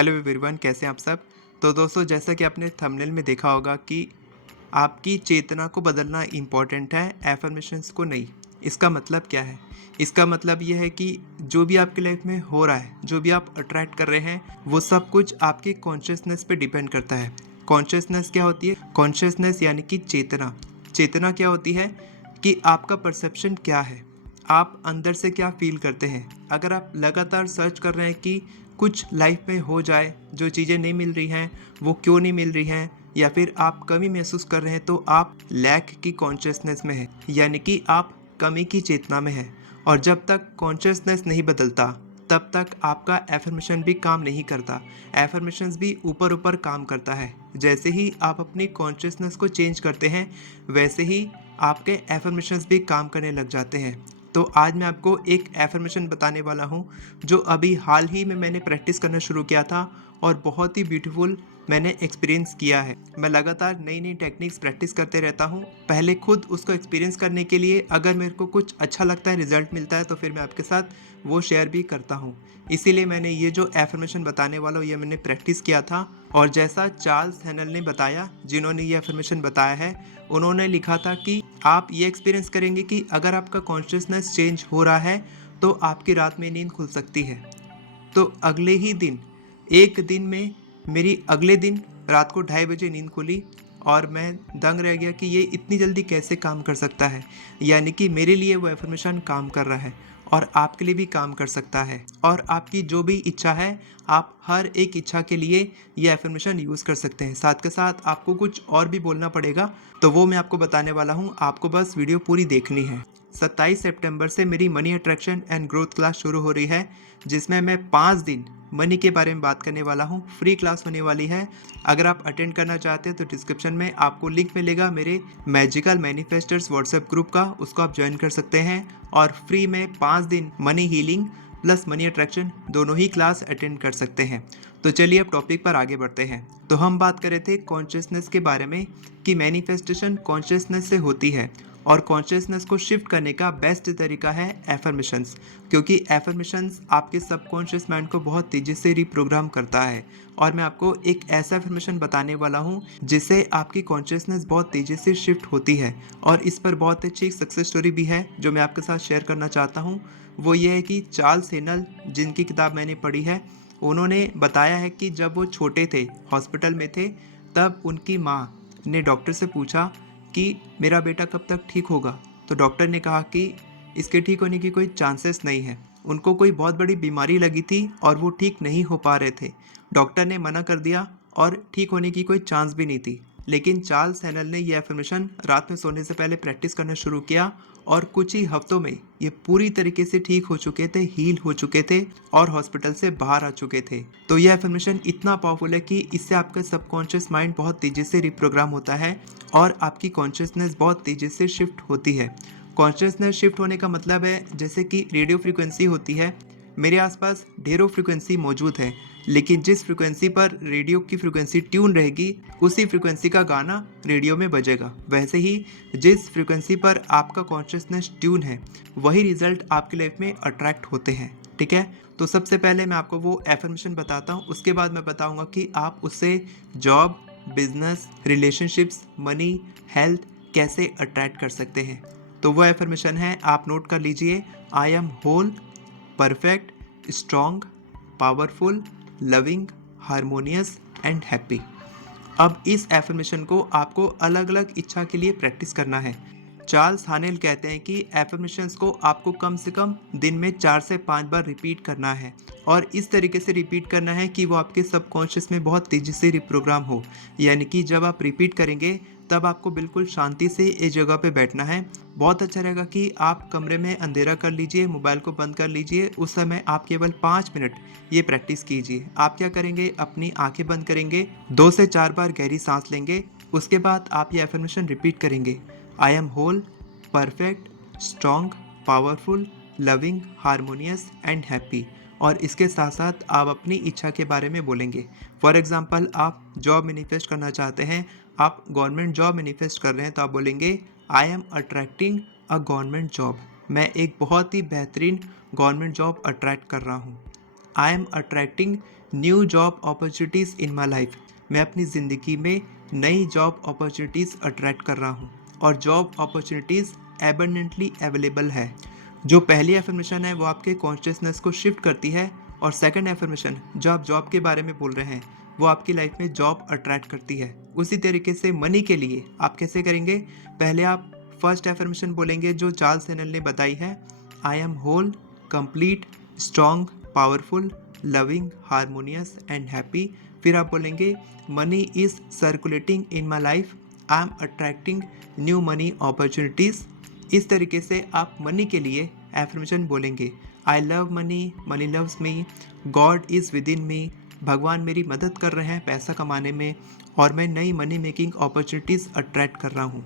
Hello everyone, कैसे हैं आप सब। तो दोस्तों, जैसा कि आपने थंबनेल में देखा होगा कि आपकी चेतना को बदलना इम्पॉर्टेंट है, एफर्मेशंस को नहीं। इसका मतलब क्या है? इसका मतलब ये है कि जो भी आपकी लाइफ में हो रहा है, जो भी आप अट्रैक्ट कर रहे हैं, वो सब कुछ आपकी कॉन्शियसनेस पे डिपेंड करता है। कॉन्शियसनेस क्या होती है? कॉन्शियसनेस यानी कि चेतना। चेतना क्या होती है कि आपका परसेप्शन क्या है, आप अंदर से क्या फील करते हैं। अगर आप लगातार सर्च कर रहे हैं कि कुछ लाइफ में हो जाए, जो चीज़ें नहीं मिल रही हैं वो क्यों नहीं मिल रही हैं, या फिर आप कमी महसूस कर रहे हैं, तो आप लैक की कॉन्शियसनेस में हैं, यानी कि आप कमी की चेतना में हैं। और जब तक कॉन्शियसनेस नहीं बदलता, तब तक आपका एफर्मेशन भी काम नहीं करता। एफर्मेशंस भी ऊपर ऊपर काम करता है। जैसे ही आप अपनी कॉन्शियसनेस को चेंज करते हैं, वैसे ही आपके एफर्मेशंस भी काम करने लग जाते हैं। तो आज मैं आपको एक एफर्मेशन बताने वाला हूँ, जो अभी हाल ही में मैंने प्रैक्टिस करना शुरू किया था और बहुत ही ब्यूटीफुल मैंने एक्सपीरियंस किया है। मैं लगातार नई नई टेक्निक्स प्रैक्टिस करते रहता हूँ। पहले खुद उसको एक्सपीरियंस करने के लिए, अगर मेरे को कुछ अच्छा लगता है, रिजल्ट मिलता है, तो फिर मैं आपके साथ वो शेयर भी करता हूँ। इसीलिए मैंने ये जो एफर्मेशन बताने वाला हूँ, ये मैंने प्रैक्टिस किया था। और जैसा चार्ल्स हैनल ने बताया, जिन्होंने ये एफर्मेशन बताया है, उन्होंने लिखा था कि आप ये एक्सपीरियंस करेंगे कि अगर आपका कॉन्शियसनेस चेंज हो रहा है, तो आपकी रात में नींद खुल सकती है। तो अगले ही दिन, एक दिन में मेरी अगले दिन रात को 2:30 बजे नींद खुली, और मैं दंग रह गया कि ये इतनी जल्दी कैसे काम कर सकता है। यानी कि मेरे लिए वो एफर्मेशन काम कर रहा है, और आपके लिए भी काम कर सकता है। और आपकी जो भी इच्छा है, आप हर एक इच्छा के लिए ये एफर्मेशन यूज़ कर सकते हैं। साथ के साथ आपको कुछ और भी बोलना पड़ेगा, तो वो मैं आपको बताने वाला हूँ। आपको बस वीडियो पूरी देखनी है। 27 सितंबर से मेरी money attraction and growth class शुरू हो रही है, जिसमें मैं 5 दिन मनी के बारे में बात करने वाला हूँ। फ्री क्लास होने वाली है। अगर आप अटेंड करना चाहते हैं तो डिस्क्रिप्शन में आपको लिंक मिलेगा मेरे मैजिकल मैनिफेस्टर्स व्हाट्सएप ग्रुप का, उसको आप ज्वाइन कर सकते हैं। और फ्री में 5 दिन money healing plus money attraction दोनों ही क्लास अटेंड कर सकते हैं। तो चलिए अब टॉपिक पर आगे बढ़ते हैं। तो हम बात कर रहे थे कॉन्शियसनेस के बारे में, कि मैनिफेस्टेशन कॉन्शियसनेस से होती है, और कॉन्शियसनेस को शिफ्ट करने का बेस्ट तरीका है एफर्मेशंस। क्योंकि एफर्मेशंस आपके सबकॉन्शियस माइंड को बहुत तेज़ी से रिप्रोग्राम करता है। और मैं आपको एक ऐसा एफर्मेशन बताने वाला हूँ जिससे आपकी कॉन्शियसनेस बहुत तेज़ी से शिफ्ट होती है। और इस पर बहुत अच्छी सक्सेस स्टोरी भी है, जो मैं आपके साथ शेयर करना चाहता हूँ। वो ये है कि चार्ल्स हेनल, जिनकी किताब मैंने पढ़ी है, उन्होंने बताया है कि जब वो छोटे थे, हॉस्पिटल में थे, तब उनकी माँ ने डॉक्टर से पूछा कि मेरा बेटा कब तक ठीक होगा। तो डॉक्टर ने कहा कि इसके ठीक होने की कोई चांसेस नहीं है। उनको कोई बहुत बड़ी बीमारी लगी थी और वो ठीक नहीं हो पा रहे थे। डॉक्टर ने मना कर दिया और ठीक होने की कोई चांस भी नहीं थी। लेकिन चार्ल्स हैनल ने यह एफर्मेशन रात में सोने से पहले प्रैक्टिस करना शुरू किया, और कुछ ही हफ्तों में ये पूरी तरीके से ठीक हो चुके थे, हील हो चुके थे, और हॉस्पिटल से बाहर आ चुके थे। तो यह एफर्मेशन इतना पावरफुल है कि इससे आपका सबकॉन्शियस माइंड बहुत तेज़ी से रिप्रोग्राम होता है, और आपकी कॉन्शियसनेस बहुत तेज़ी से शिफ्ट होती है। कॉन्शियसनेस शिफ्ट होने का मतलब है, जैसे कि रेडियो फ्रीक्वेंसी होती है, मेरे आसपास ढेरों फ्रीक्वेंसी मौजूद है, लेकिन जिस फ्रीक्वेंसी पर रेडियो की फ्रीक्वेंसी ट्यून रहेगी, उसी फ्रीक्वेंसी का गाना रेडियो में बजेगा। वैसे ही जिस फ्रीक्वेंसी पर आपका कॉन्शियसनेस ट्यून है, वही रिजल्ट आपकी लाइफ में अट्रैक्ट होते हैं। ठीक है। तो सबसे पहले मैं आपको वो एफर्मेशन बताता हूँ, उसके बाद मैं बताऊँगा कि आप उससे job, business, relationships, money, health कैसे अट्रैक्ट कर सकते हैं। तो वो एफर्मेशन है, आप नोट कर लीजिए। I am whole, perfect, strong, powerful, loving, harmonious and happy. अब इस एफर्मेशन को आपको अलग अलग इच्छा के लिए प्रैक्टिस करना है। चार्ल्स हानेल कहते हैं कि एफर्मेशंस को आपको कम से कम दिन में 4 से 5 बार रिपीट करना है, और इस तरीके से रिपीट करना है कि वो आपके सबकॉन्शियस में बहुत तेज़ी से रिप्रोग्राम हो। यानी कि जब आप रिपीट करेंगे, तब आपको बिल्कुल शांति से इस जगह पे बैठना है। बहुत अच्छा रहेगा कि आप कमरे में अंधेरा कर लीजिए, मोबाइल को बंद कर लीजिए। उस समय आप केवल 5 मिनट ये प्रैक्टिस कीजिए। आप क्या करेंगे, अपनी आंखें बंद करेंगे, 2 से 4 बार गहरी सांस लेंगे। उसके बाद आप ये एफर्मेशन रिपीट करेंगे। I am whole, perfect, strong, powerful, loving, harmonious and happy. और इसके साथ साथ आप अपनी इच्छा के बारे में बोलेंगे। फॉर एग्जाम्पल, आप जॉब मैनिफेस्ट करना चाहते हैं, आप गवर्नमेंट जॉब मैनिफेस्ट कर रहे हैं, तो आप बोलेंगे I am attracting a government job. मैं एक बहुत ही बेहतरीन गवर्नमेंट जॉब अट्रैक्ट कर रहा हूँ। आई am attracting new job opportunities in my life. मैं अपनी ज़िंदगी में नई जॉब अपॉर्चुनिटीज़ अट्रैक्ट कर रहा हूँ और जॉब अपॉर्चुनिटीज़ एबंडेंटली अवेलेबल है। जो पहली एफर्मेशन है वो आपके कॉन्शियसनेस को शिफ्ट करती है, और सेकंड एफर्मेशन जो आप जॉब के बारे में बोल रहे हैं वो आपकी लाइफ में जॉब अट्रैक्ट करती है। उसी तरीके से मनी के लिए आप कैसे करेंगे? पहले आप फर्स्ट एफर्मेशन बोलेंगे जो चार्ल्स हेनल ने बताई है, I am whole, complete, strong, powerful, loving, harmonious and happy. फिर आप बोलेंगे money is circulating in my life, I am attracting new money opportunities. इस तरीके से आप मनी के लिए एफर्मेशन बोलेंगे, I love money, money loves me, God is within me, भगवान मेरी मदद कर रहे हैं पैसा कमाने में और मैं नई मनी मेकिंग अपॉर्चुनिटीज़ अट्रैक्ट कर रहा हूँ।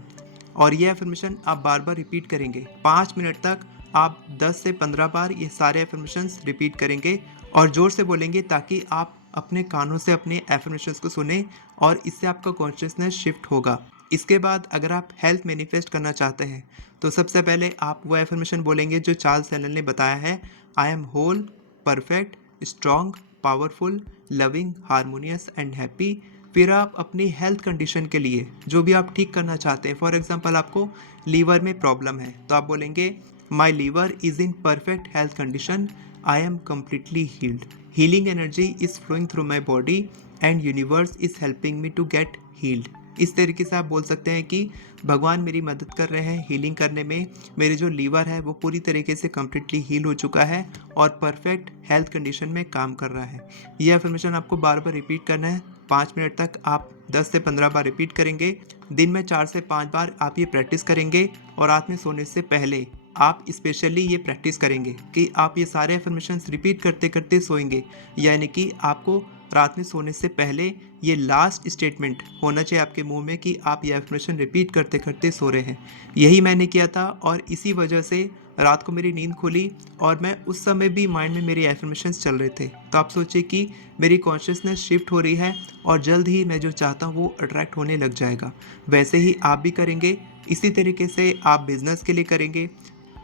और ये एफर्मेशन आप बार बार रिपीट करेंगे 5 मिनट तक। आप 10 से 15 बार ये सारे एफर्मेशंस रिपीट करेंगे और ज़ोर से बोलेंगे ताकि आप अपने कानों से अपने एफर्मेशंस को सुने और इससे आपका कॉन्शियसनेस शिफ्ट होगा। इसके बाद अगर आप हेल्थ मैनिफेस्ट करना चाहते हैं तो सबसे पहले आप वो एफर्मेशन बोलेंगे जो चार्ल्स हेनल ने बताया है, I am whole, perfect, strong, powerful, loving, harmonious and happy. फिर आप अपनी हेल्थ कंडीशन के लिए जो भी आप ठीक करना चाहते हैं, फॉर एग्जांपल आपको लीवर में प्रॉब्लम है तो आप बोलेंगे my liver is in perfect health condition, I am completely healed, healing energy is flowing through my body and universe is helping me to get healed. इस तरीके से आप बोल सकते हैं कि भगवान मेरी मदद कर रहे हैं हीलिंग करने में, मेरे जो लीवर है वो पूरी तरीके से कम्प्लीटली हील हो चुका है और परफेक्ट हेल्थ कंडीशन में काम कर रहा है। ये अफर्मेशन आपको बार बार रिपीट करना है 5 मिनट तक। आप 10 से 15 बार रिपीट करेंगे। दिन में 4 से 5 बार आप ये प्रैक्टिस करेंगे और रात में सोने से पहले आप स्पेशली ये प्रैक्टिस करेंगे कि आप ये सारे अफर्मेशंस रिपीट करते करते सोएंगे, यानी कि आपको रात में सोने से पहले ये लास्ट स्टेटमेंट होना चाहिए आपके मुंह में कि आप ये एफर्मेशन रिपीट करते करते सो रहे हैं। यही मैंने किया था और इसी वजह से रात को मेरी नींद खुली और मैं उस समय भी माइंड में मेरे एफर्मेशंस चल रहे थे। तो आप सोचिए कि मेरी कॉन्शियसनेस शिफ्ट हो रही है और जल्द ही मैं जो चाहता हूँ वो अट्रैक्ट होने लग जाएगा। वैसे ही आप भी करेंगे। इसी तरीके से आप बिजनेस के लिए करेंगे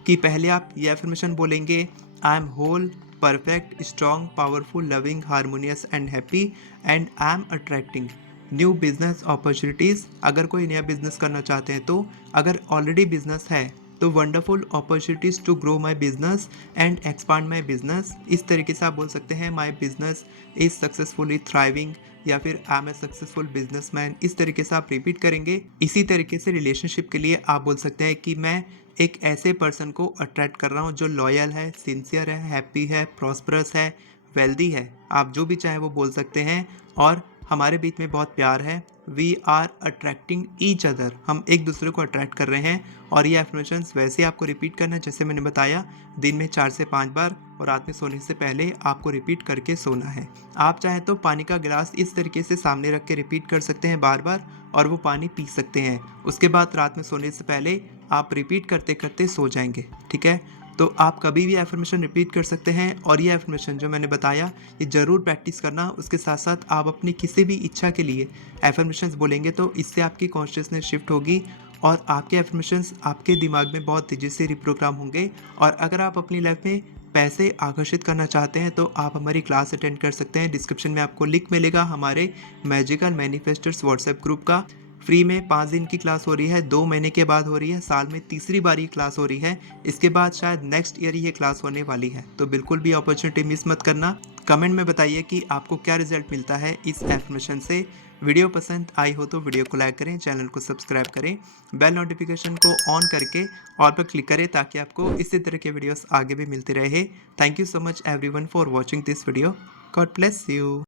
कि पहले आप ये एफर्मेशन बोलेंगे, I am whole, perfect, strong, powerful, loving, harmonious and happy and I am attracting new business opportunities. अगर कोई नया बिजनेस करना चाहते हैं तो, अगर ऑलरेडी बिजनेस है तो wonderful opportunities to grow my business and expand my business. इस तरीके से आप बोल सकते हैं my business is successfully thriving या फिर I am a successful businessman. इस तरीके से आप रिपीट करेंगे। इसी तरीके से रिलेशनशिप के लिए आप बोल सकते हैं कि मैं एक ऐसे पर्सन को अट्रैक्ट कर रहा हूँ जो लॉयल है, सिंसियर है, हैप्पी है, प्रॉस्परस है, वेल्दी है। आप जो भी चाहे वो बोल सकते हैं और हमारे बीच में बहुत प्यार है। We are attracting each other, हम एक दूसरे को अट्रैक्ट कर रहे हैं। और ये एफर्मेशंस वैसे आपको रिपीट करना है जैसे मैंने बताया, दिन में 4 से 5 बार और रात में सोने से पहले आपको रिपीट करके सोना है। आप चाहे तो पानी का गिलास इस तरीके से सामने रख के रिपीट कर सकते हैं बार बार और वो पानी पी सकते हैं। उसके बाद रात में सोने से पहले आप रिपीट करते करते सो जाएंगे। ठीक है, तो आप कभी भी एफर्मेशन रिपीट कर सकते हैं और ये एफर्मेशन जो मैंने बताया ये ज़रूर प्रैक्टिस करना। उसके साथ साथ आप अपनी किसी भी इच्छा के लिए एफर्मेशंस बोलेंगे तो इससे आपकी कॉन्शियसनेस शिफ्ट होगी और आपके एफर्मेशंस आपके दिमाग में बहुत तेज़ी से रिप्रोग्राम होंगे। और अगर आप अपनी लाइफ में पैसे आकर्षित करना चाहते हैं तो आप हमारी क्लास अटेंड कर सकते हैं। डिस्क्रिप्शन में आपको लिंक मिलेगा हमारे मैजिकल मैनिफेस्टर्स व्हाट्सएप ग्रुप का। फ्री में 5 दिन की क्लास हो रही है, 2 महीने के बाद हो रही है, साल में तीसरी बार ये क्लास हो रही है। इसके बाद शायद नेक्स्ट ईयर ये क्लास होने वाली है, तो बिल्कुल भी अपॉर्चुनिटी मिस मत करना। कमेंट में बताइए कि आपको क्या रिजल्ट मिलता है इस एफर्मेशन से। वीडियो पसंद आई हो तो वीडियो को लाइक करें, चैनल को सब्सक्राइब करें, बेल नोटिफिकेशन को ऑन करके ऑल पर क्लिक करें ताकि आपको इसी तरह के वीडियोस आगे भी मिलते रहे। Thank you so much everyone for watching this video. God bless you.